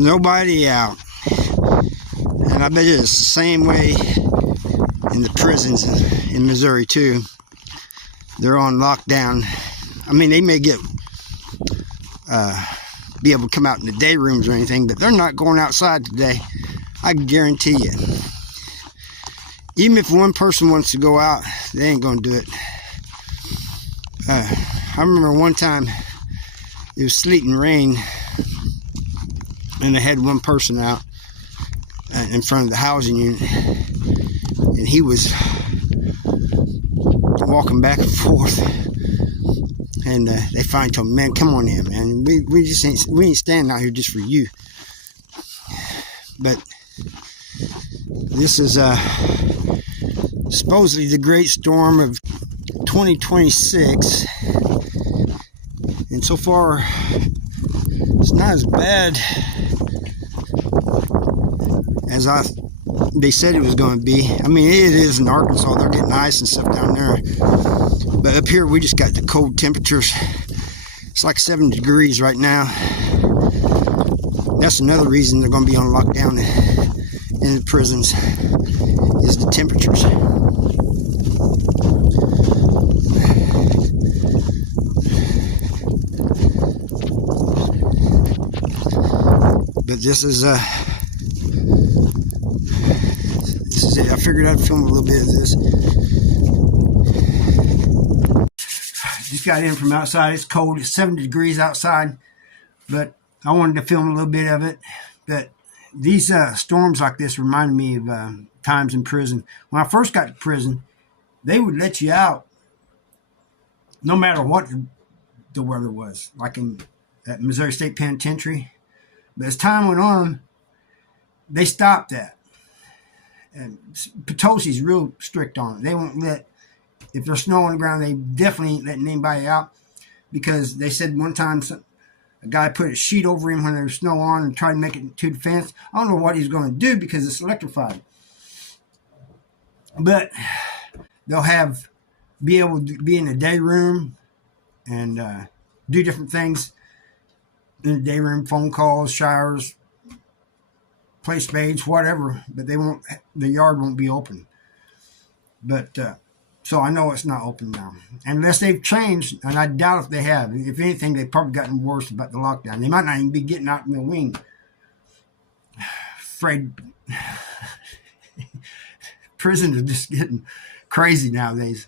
Nobody out. And I bet you it's the same way in the prisons in Missouri too. They're on lockdown. I mean, they may be able to come out in the day rooms or anything, but they're not going outside today. I can guarantee you. Even if one person wants to go out, they ain't gonna do it. I remember one time it was sleet and rain, and they had one person out in front of the housing unit, and he was walking back and forth, and they finally told him, "Man, come on in, man. We just ain't standing out here just for you." But this is supposedly the great storm of 2026, and so far it's not as bad as they said it was going to be. I mean, it is in Arkansas. They're getting ice and stuff down there, but up here we just got the cold temperatures. It's like 7 degrees right now. That's another reason they're going to be on lockdown in the prisons, is the temperatures. But this is it. I figured I'd film a little bit of this. Just got in from outside. It's cold. It's 7 degrees outside, but I wanted to film a little bit of it. But these storms like this remind me of times in prison. When I first got to prison, they would let you out no matter what the weather was, like at Missouri State Penitentiary. But as time went on, they stopped that. And Potosi's real strict on it. They won't let, if there's snow on the ground, they definitely ain't letting anybody out, because they said one time a guy put a sheet over him when there was snow on and tried to make it to the fence. I don't know what he's going to do because it's electrified. But they'll be able to be in a day room and do different things in the day room, phone calls, showers, play spades, whatever. But the yard won't be open. But so I know it's not open now, unless they've changed, and I doubt if they have. If anything, they've probably gotten worse about the lockdown. They might not even be getting out in the wing. Afraid prisons are just getting crazy nowadays.